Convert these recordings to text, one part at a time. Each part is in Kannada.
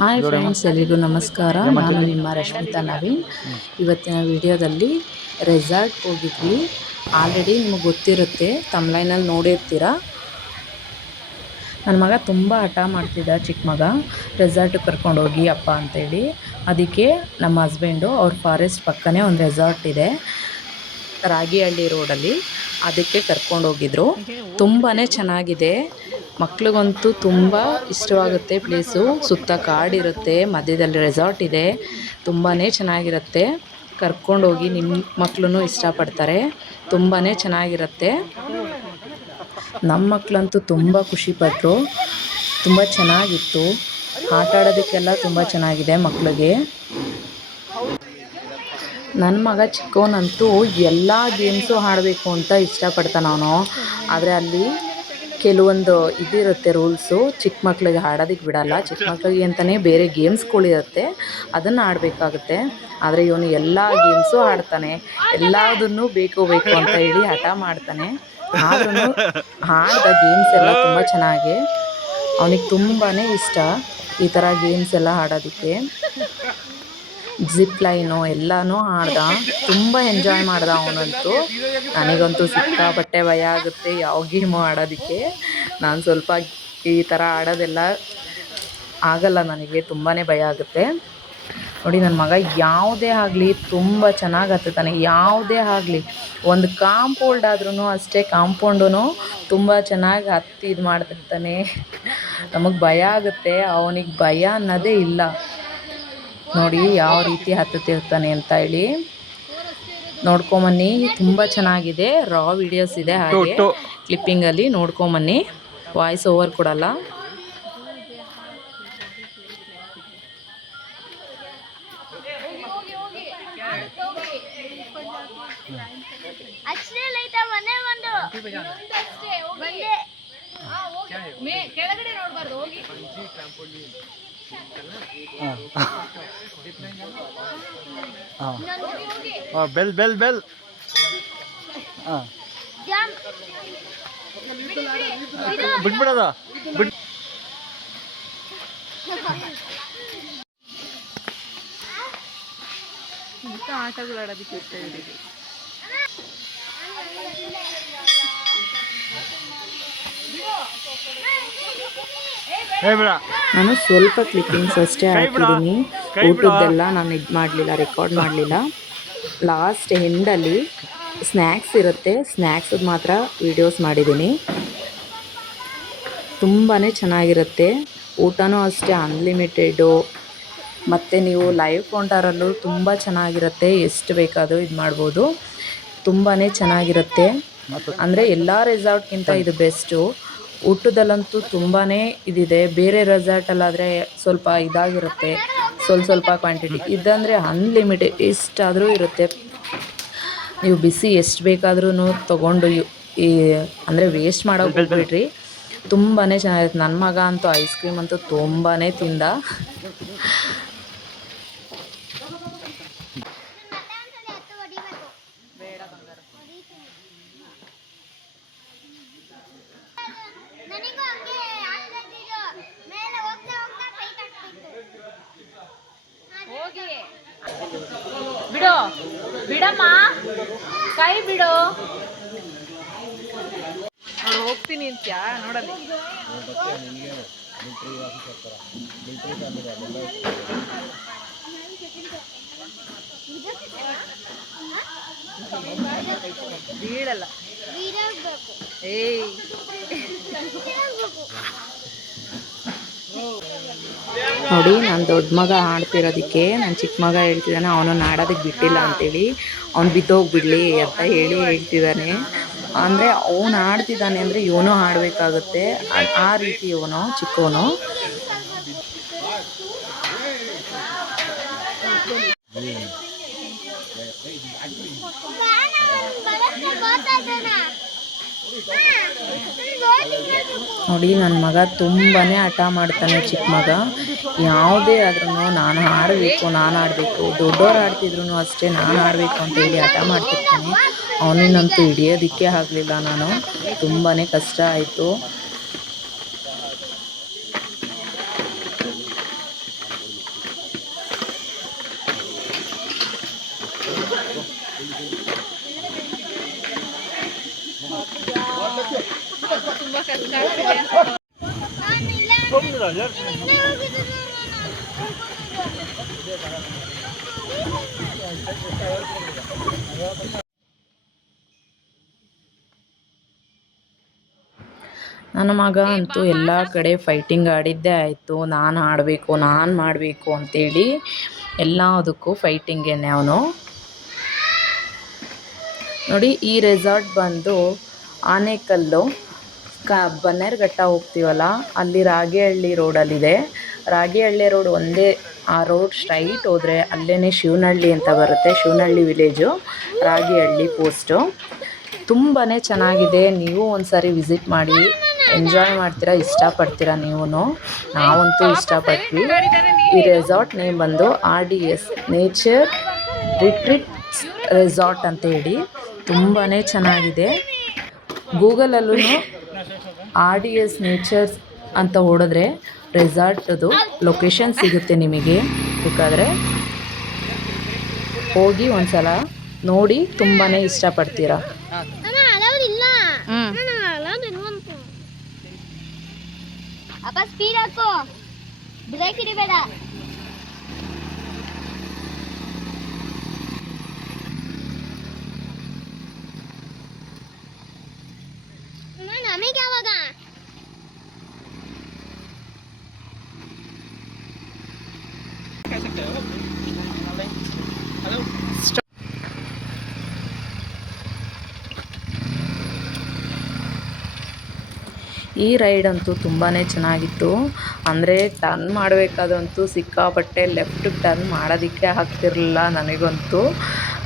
ಹಾಯ್ ಫ್ರೆಂಡ್ಸ್, ಎಲ್ರಿಗೂ ನಮಸ್ಕಾರ. ನಾನು ನಿಮ್ಮ ರಶ್ಮಿತಾ ನವೀನ್. ಇವತ್ತಿನ ವಿಡಿಯೋದಲ್ಲಿ ರೆಸಾರ್ಟ್ಗೆ ಹೋಗಿದ್ವಿ. ಆಲ್ರೆಡಿ ನಿಮಗೆ ಗೊತ್ತಿರುತ್ತೆ, ತಮ್ಲೈನಲ್ಲಿ ನೋಡಿರ್ತೀರ. ನನ್ನ ಮಗ ತುಂಬ ಹಠ ಮಾಡ್ತಿದ್ದ, ಚಿಕ್ಕ ಮಗ. ರೆಸಾರ್ಟಿಗೆ ಕರ್ಕೊಂಡೋಗಿ ಅಪ್ಪ ಅಂತೇಳಿ. ಅದಕ್ಕೆ ನಮ್ಮ ಹಸ್ಬೆಂಡು ಅವ್ರ ಫಾರೆಸ್ಟ್ ಪಕ್ಕನೇ ಒಂದು ರೆಸಾರ್ಟ್ ಇದೆ, ರಾಗಿಹಳ್ಳಿ ರೋಡಲ್ಲಿ. ಅದಕ್ಕೆ ಕರ್ಕೊಂಡೋಗಿದ್ರು. ತುಂಬಾ ಚೆನ್ನಾಗಿದೆ. ಮಕ್ಳಿಗಂತೂ ತುಂಬ ಇಷ್ಟವಾಗುತ್ತೆ ಪ್ಲೇಸು. ಸುತ್ತ ಕಾಡಿರುತ್ತೆ, ಮಧ್ಯದಲ್ಲಿ ರೆಸಾರ್ಟ್ ಇದೆ. ತುಂಬಾ ಚೆನ್ನಾಗಿರುತ್ತೆ. ಕರ್ಕೊಂಡೋಗಿ ನಿಮ್ಮ ಮಕ್ಕಳೂ ಇಷ್ಟಪಡ್ತಾರೆ. ತುಂಬಾ ಚೆನ್ನಾಗಿರುತ್ತೆ. ನಮ್ಮ ಮಕ್ಕಳಂತೂ ತುಂಬ ಖುಷಿಪಟ್ಟರು. ತುಂಬ ಚೆನ್ನಾಗಿತ್ತು. ಆಟ ಆಡೋದಕ್ಕೆಲ್ಲ ತುಂಬ ಚೆನ್ನಾಗಿದೆ ಮಕ್ಕಳಿಗೆ. ನನ್ನ ಮಗ ಚಿಕ್ಕವನಂತೂ ಎಲ್ಲ ಗೇಮ್ಸು ಆಡಬೇಕು ಅಂತ ಇಷ್ಟಪಡ್ತಾನೆ ಅವನು. ಆದರೆ ಅಲ್ಲಿ ಕೆಲವೊಂದು ಇದಿರುತ್ತೆ ರೂಲ್ಸು, ಚಿಕ್ಕ ಮಕ್ಳಿಗೆ ಆಡೋದಕ್ಕೆ ಬಿಡಲ್ಲ. ಚಿಕ್ಕ ಮಕ್ಳಿಗೆ ಅಂತಲೇ ಬೇರೆ ಗೇಮ್ಸ್ಗಳಿರುತ್ತೆ, ಅದನ್ನು ಆಡಬೇಕಾಗುತ್ತೆ. ಆದರೆ ಇವನು ಎಲ್ಲ ಗೇಮ್ಸು ಆಡ್ತಾನೆ. ಎಲ್ಲದನ್ನೂ ಬೇಕು ಅಂತ ಹೇಳಿ ಹಠ ಮಾಡ್ತಾನೆ. ಆದ್ರೂ ಆಡ್ದ ಗೇಮ್ಸ್ ಎಲ್ಲ ತುಂಬ ಚೆನ್ನಾಗಿ. ಅವನಿಗೆ ತುಂಬಾ ಇಷ್ಟ ಈ ಥರ ಗೇಮ್ಸ್ ಎಲ್ಲ ಆಡೋದಕ್ಕೆ. ಜಿಪ್ ಲೈನು ಎಲ್ಲನೂ ಆಡ್ದ. ತುಂಬ ಎಂಜಾಯ್ ಮಾಡ್ದ ಅವನಂತೂ. ನನಗಂತೂ ಸಿಕ್ಕಾಪಟ್ಟೆ ಭಯ ಆಗುತ್ತೆ ಯಾವ ಗೇಮು ಆಡೋದಕ್ಕೆ. ನಾನು ಸ್ವಲ್ಪ ಈ ಥರ ಆಡೋದೆಲ್ಲ ಆಗಲ್ಲ ನನಗೆ, ತುಂಬಾ ಭಯ ಆಗುತ್ತೆ. ನೋಡಿ, ನನ್ನ ಮಗ ಯಾವುದೇ ಆಗಲಿ ತುಂಬ ಚೆನ್ನಾಗಿ ಹತ್ತುತ್ತಾನೆ. ಯಾವುದೇ ಆಗಲಿ, ಒಂದು ಕಾಂಪೌಂಡ್ ಆದ್ರೂ ಅಷ್ಟೇ, ಕಾಂಪೌಂಡೂ ತುಂಬ ಚೆನ್ನಾಗಿ ಹತ್ತಿ ಇದು ಮಾಡ್ತಿರ್ತಾನೆ. ನಮಗೆ ಭಯ ಆಗುತ್ತೆ, ಅವನಿಗೆ ಭಯ ಅನ್ನೋದೇ ಇಲ್ಲ. ನೋಡಿ ಯಾವ ರೀತಿ ಹತ್ತುತ್ತಿರ್ತಾನೆ ಅಂತ ಹೇಳಿ. ನೋಡ್ಕೊಂಬನ್ನಿ, ತುಂಬ ಚೆನ್ನಾಗಿದೆ. ರಾ ವಿಡಿಯೋಸ್ ಇದೆ, ಹಾಗೆ ಕ್ಲಿಪ್ಪಿಂಗಲ್ಲಿ ನೋಡ್ಕೊಂಬನ್ನಿ. ವಾಯ್ಸ್ ಓವರ್ ಕೊಡಲ್ಲ. ಕೆಳಗಡೆ ನೋಡ್ಬಾರ್ದು, ಹೋಗಿ ಬೆಲ್ ಬೆಲ್ ಬೆಲ್ ಬಿಟ್ಬಿಡದ ಬಿಟ್ ಇಂಥ ಆಟಗಳು ಆಡೋದಕ್ಕೆ ಇಷ್ಟ ಇದೆ. ನಾನು ಸ್ವಲ್ಪ ಕ್ಲಿಪ್ಪಿಂಗ್ಸ್ ಅಷ್ಟೇ ಹಾಕಿದ್ದೀನಿ. ಊಟದ್ದೆಲ್ಲ ನಾನು ಇದು ಮಾಡಲಿಲ್ಲ, ರೆಕಾರ್ಡ್ ಮಾಡಲಿಲ್ಲ. ಲಾಸ್ಟ್ ಎಂಡಲ್ಲಿ ಸ್ನ್ಯಾಕ್ಸ್ ಇರುತ್ತೆ, ಸ್ನ್ಯಾಕ್ಸದ್ದು ಮಾತ್ರ ವೀಡಿಯೋಸ್ ಮಾಡಿದ್ದೀನಿ. ತುಂಬಾ ಚೆನ್ನಾಗಿರುತ್ತೆ. ಊಟನೂ ಅಷ್ಟೇ ಅನ್ಲಿಮಿಟೆಡು. ಮತ್ತು ನೀವು ಲೈವ್ ಕೌಂಟರಲ್ಲೂ ತುಂಬ ಚೆನ್ನಾಗಿರುತ್ತೆ. ಎಷ್ಟು ಬೇಕಾದರೂ ಇದು ಮಾಡ್ಬೋದು. ತುಂಬಾ ಚೆನ್ನಾಗಿರುತ್ತೆ. ಅಂದರೆ ಎಲ್ಲ ರೆಸಾರ್ಟ್ಗಿಂತ ಇದು ಬೆಸ್ಟು. ಊಟದಲ್ಲಂತೂ ತುಂಬಾ ಇದಿದೆ. ಬೇರೆ ರೆಸಾರ್ಟಲ್ಲಾದರೆ ಸ್ವಲ್ಪ ಇದಾಗಿರುತ್ತೆ, ಸ್ವಲ್ಪ ಕ್ವಾಂಟಿಟಿ. ಇದಂದರೆ ಅನ್ಲಿಮಿಟೆಡ್, ಎಷ್ಟಾದರೂ ಇರುತ್ತೆ. ನೀವು ಬಿಸಿ ಎಷ್ಟು ಬೇಕಾದ್ರೂ ತೊಗೊಂಡು ಈ ಅಂದರೆ ವೇಸ್ಟ್ ಮಾಡೋಕೆ ಹೋಗ್ಬಿಡ್ರಿ. ತುಂಬಾ ಚೆನ್ನಾಗಿರುತ್ತೆ. ನನ್ನ ಮಗ ಅಂತೂ ಐಸ್ ಕ್ರೀಮ್ ಅಂತೂ ತುಂಬಾ ತಿಂದ. ಬಿಡು, ಬಿಡಮ್ಮ, ಕೈ ಬಿಡು. ಹೋಗ್ತೀನಿ ಅಂತ್ಯಾ ನೋಡಲಿ. ಬೀಳಲ್ಲ. ಏಯ್ ನೋಡಿ, ನಾನು ದೊಡ್ಡ ಮಗ ಆಡ್ತಿರೋದಕ್ಕೆ ನನ್ನ ಚಿಕ್ಕ ಮಗ ಹೇಳ್ತಿದ್ದಾನೆ ಅವನನ್ನು ಆಡೋದಕ್ಕೆ ಬಿಟ್ಟಿಲ್ಲ ಅಂತೇಳಿ. ಅವ್ನು ಬಿದ್ದೋಗ್ಬಿಡ್ಲಿ ಅಂತ ಹೇಳ್ತಿದ್ದಾನೆ. ಅಂದರೆ ಅವನು ಆಡ್ತಿದ್ದಾನೆ ಅಂದರೆ ಇವನು ಆಡಬೇಕಾಗುತ್ತೆ, ಆ ರೀತಿ ಇವನು ಚಿಕ್ಕವನು. ನೋಡಿ, ನನ್ನ ಮಗ ತುಂಬಾ ಹಠ ಮಾಡ್ತಾನೆ, ಚಿಕ್ಕ ಮಗ. ಯಾವುದೇ ಆದ್ರೂ ನಾನು ಆಡಬೇಕು. ದೊಡ್ಡವ್ರು ಆಡ್ತಿದ್ರು ಅಷ್ಟೇ, ನಾನು ಆಡಬೇಕು ಅಂತ ಹೇಳಿ ಹಠ ಮಾಡ್ತಿರ್ತಾನೆ. ಅವನನ್ನಂತೂ ಹಿಡಿಯೋದಕ್ಕೆ ಆಗಲಿಲ್ಲ ನಾನು. ತುಂಬಾ ಕಷ್ಟ ಆಯಿತು. ನನ್ನ ಮಗ ಅಂತೂ ಎಲ್ಲ ಕಡೆ ಫೈಟಿಂಗ್ ಆಡಿದ್ದೇ ಆಯಿತು. ನಾನು ಆಡಬೇಕು, ನಾನು ಮಾಡಬೇಕು ಅಂತೇಳಿ ಎಲ್ಲದಕ್ಕೂ ಫೈಟಿಂಗೇನೆ ಅವನು. ನೋಡಿ, ಈ ರೆಸಾರ್ಟ್ ಬಂದು ಆನೇಕಲ್ಲು ಬನ್ನೇರುಘಟ್ಟ ಹೋಗ್ತೀವಲ್ಲ, ಅಲ್ಲಿ ರಾಗಿಹಳ್ಳಿ ರೋಡಲ್ಲಿದೆ. ರಾಗಿಹಳ್ಳಿ ರೋಡ್ ಒಂದೇ, ಆ ರೋಡ್ ಸ್ಟ್ರೈಟ್ ಹೋದರೆ ಅಲ್ಲೇ ಶಿವನಹಳ್ಳಿ ಅಂತ ಬರುತ್ತೆ. Shivanahalli village, Ragihalli post. ತುಂಬಾ ಚೆನ್ನಾಗಿದೆ. ನೀವು ಒಂದು ಸಾರಿ ವಿಸಿಟ್ ಮಾಡಿ, ಎಂಜಾಯ್ ಮಾಡ್ತೀರಾ, ಇಷ್ಟಪಡ್ತೀರಾ ನೀವು. ನಾವಂತೂ ಇಷ್ಟಪಟ್ವಿ. ಈ ರೆಸಾರ್ಟ್ ನೇಮ್ ಬಂದು RDS ನೇಚರ್ ರಿಟ್ರೀಟ್ಸ್ ರೆಸಾರ್ಟ್ ಅಂತ ಹೇಳಿ. ತುಂಬಾ ಚೆನ್ನಾಗಿದೆ. ಗೂಗಲಲ್ಲೂ RDS ನೇಚರ್ಸ್ ಅಂತ ಹೊಡೆದ್ರೆ ರೆಸಾರ್ಟದು ಲೊಕೇಶನ್ ಸಿಗುತ್ತೆ ನಿಮಗೆ. ಬೇಕಾದರೆ ಹೋಗಿ ಒಂದ್ಸಲ ನೋಡಿ, ತುಂಬಾ ಇಷ್ಟಪಡ್ತೀರಾ. ಅಪ್ಪ ಸ್ಪೀಡ್ ಹಾಕು, ಬ್ರೇಕ್ ಹಿಡಿಬೇಡ. ನಮಗೆ ಯಾವಾಗ ಈ ರೈಡ್ ಅಂತೂ ತುಂಬಾ ಚೆನ್ನಾಗಿತ್ತು. ಅಂದರೆ ಟರ್ನ್ ಮಾಡಬೇಕಾದಂತೂ ಸಿಕ್ಕಾಪಟ್ಟೆ ಲೆಫ್ಟಿಗೆ ಟರ್ನ್ ಮಾಡೋದಕ್ಕೆ ಆಗ್ತಿರಲಿಲ್ಲ ನನಗಂತೂ.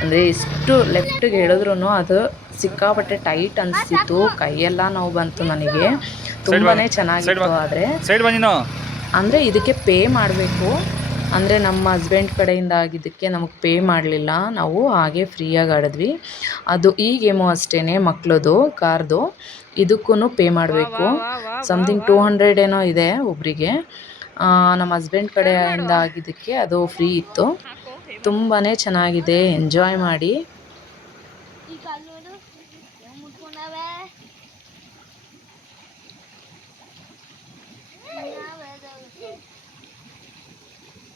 ಅಂದರೆ ಎಷ್ಟು ಲೆಫ್ಟಿಗೆ ಹೇಳಿದ್ರೂ ಅದು ಸಿಕ್ಕಾಪಟ್ಟೆ ಟೈಟ್ ಅನಿಸ್ತಿತ್ತು. ಕೈಯೆಲ್ಲ ನೋವು ಬಂತು ನನಗೆ. ತುಂಬಾ ಚೆನ್ನಾಗಿತ್ತು. ಆದರೆ ಅಂದರೆ ಇದಕ್ಕೆ ಪೇ ಮಾಡಬೇಕು. ಅಂದರೆ ನಮ್ಮ ಹಸ್ಬೆಂಡ್ ಕಡೆಯಿಂದ ಆಗಿದ್ದಕ್ಕೆ ನಮಗೆ ಪೇ ಮಾಡಲಿಲ್ಲ. ನಾವು ಹಾಗೆ ಫ್ರೀಯಾಗಿ ಆಡಿದ್ವಿ. ಅದು ಈ ಗೇಮು ಅಷ್ಟೇ, ಮಕ್ಕಳದು ಕಾರ್ದು. ಇದಕ್ಕೂ ಪೇ ಮಾಡಬೇಕು. ಸಮಥಿಂಗ್ 200 ಏನೋ ಇದೆ ಒಬ್ಬರಿಗೆ. ನಮ್ಮ ಹಸ್ಬೆಂಡ್ ಕಡೆಯಿಂದ ಆಗಿದ್ದಕ್ಕೆ ಅದು ಫ್ರೀ ಇತ್ತು. ತುಂಬಾ ಚೆನ್ನಾಗಿದೆ, ಎಂಜಾಯ್ ಮಾಡಿ.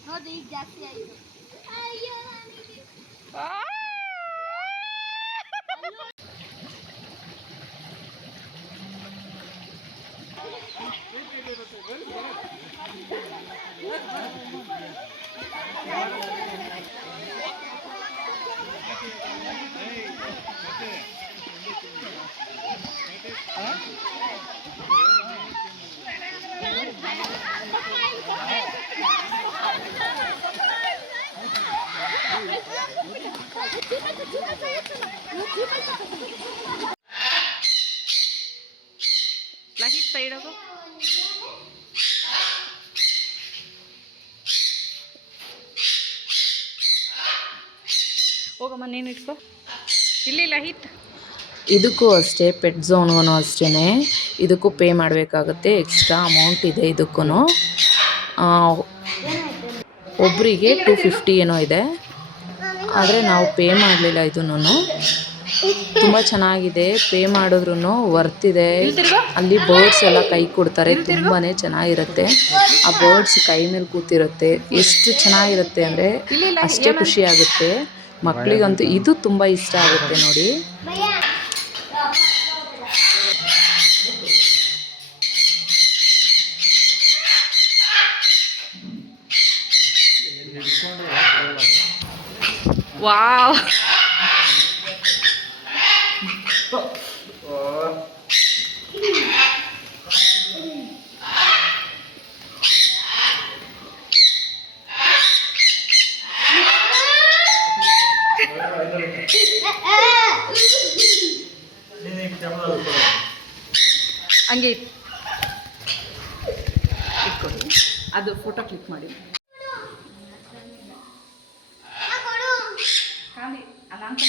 ನೋಡಿ, ಈಗ ಜಾಸ್ತಿ ಆಯಿತು. ಲಹಿತ್ ಸೈಡ್ ಹೋಗು. ಹೋಗಮ್ಮ, ನೀನು ಇಟ್ಕೋ. ಇಲ್ಲಿ ಲಹಿತ್. ಇದಕ್ಕೂ ಅಷ್ಟೇ, ಪೆಟ್ ಝೋನ್ಗೂ ಅಷ್ಟೇ, ಇದಕ್ಕೂ ಪೇ ಮಾಡಬೇಕಾಗುತ್ತೆ. ಎಕ್ಸ್ಟ್ರಾ ಅಮೌಂಟ್ ಇದೆ ಇದಕ್ಕೂ. ಒಬ್ಬರಿಗೆ 250 ಏನೋ ಇದೆ. ಆದರೆ ನಾವು ಪೇ ಮಾಡಲಿಲ್ಲ. ಇದನ್ನು ತುಂಬ ಚೆನ್ನಾಗಿದೆ. ಪೇ ಮಾಡಿದ್ರೂ ವರ್ತಿದೆ. ಅಲ್ಲಿ ಬರ್ಡ್ಸ್ ಎಲ್ಲ ಕೈ ಕೊಡ್ತಾರೆ. ತುಂಬಾ ಚೆನ್ನಾಗಿರುತ್ತೆ. ಆ ಬರ್ಡ್ಸ್ ಕೈ ಮೇಲೆ ಕೂತಿರುತ್ತೆ. ಎಷ್ಟು ಚೆನ್ನಾಗಿರುತ್ತೆ ಅಂದರೆ ಅಷ್ಟೇ ಖುಷಿಯಾಗುತ್ತೆ. ಮಕ್ಕಳಿಗಂತೂ ಇದು ತುಂಬ ಇಷ್ಟ ಆಗುತ್ತೆ ನೋಡಿ. ವಾವ್, ಹಂಗೆ ಇಟ್ಕೊಳ್ಳಿ. ಅದು ಫೋಟೋ ಕ್ಲಿಕ್ ಮಾಡಿ. ಖಾಲಿ ಅಲ್ಲ ಅಂತ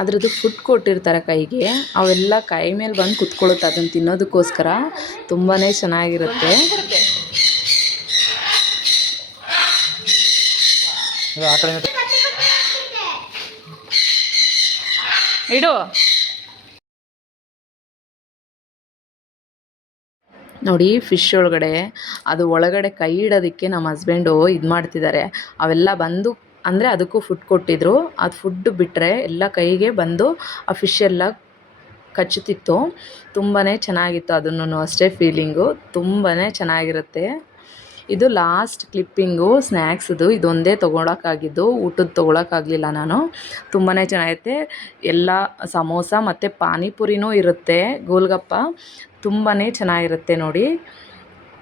ಅದ್ರದ್ದು ಫುಡ್ ಕೊಟ್ಟಿರ್ತಾರೆ ಕೈಗೆ, ಅವೆಲ್ಲ ಕೈ ಮೇಲೆ ಬಂದು ಕುತ್ಕೊಳ್ಳುತ್ತೆ ಅದನ್ನು ತಿನ್ನೋದಕ್ಕೋಸ್ಕರ. ತುಂಬಾ ಚೆನ್ನಾಗಿರುತ್ತೆ. ಆ ಕಡೆ ಇಡು. ನೋಡಿ ಫಿಶ್ ಒಳಗಡೆ ಅದು ಒಳಗಡೆ ಕೈ ಇಡೋದಕ್ಕೆ ನಮ್ಮ ಹಸ್ಬೆಂಡು ಇದು ಮಾಡ್ತಿದ್ದಾರೆ. ಅವೆಲ್ಲ ಬಂದು ಅಂದರೆ ಅದಕ್ಕೂ ಫುಡ್ ಕೊಟ್ಟಿದ್ರು. ಅದು ಫುಡ್ ಬಿಟ್ಟರೆ ಎಲ್ಲ ಕೈಗೆ ಬಂದು ಆ ಫಿಶ್ ಎಲ್ಲ ಕಚ್ಚುತ್ತಿತ್ತು. ತುಂಬಾ ಚೆನ್ನಾಗಿತ್ತು. ಅದನ್ನು ಅಷ್ಟೇ ಫೀಲಿಂಗು ತುಂಬಾ ಚೆನ್ನಾಗಿರುತ್ತೆ. ಇದು ಲಾಸ್ಟ್ ಕ್ಲಿಪ್ಪಿಂಗು ಸ್ನ್ಯಾಕ್ಸ್ದು. ಇದೊಂದೇ ತೊಗೊಳಕ್ಕಾಗಿದ್ದು, ಊಟದ್ದು ತೊಗೊಳಕ್ಕಾಗಲಿಲ್ಲ ನಾನು. ತುಂಬಾ ಚೆನ್ನಾಗಿರುತ್ತೆ. ಎಲ್ಲ ಸಮೋಸ ಮತ್ತು ಪಾನಿಪುರಿನೂ ಇರುತ್ತೆ, ಗೋಲ್ಗಪ್ಪ. ತುಂಬಾ ಚೆನ್ನಾಗಿರುತ್ತೆ ನೋಡಿ.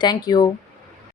Thank you.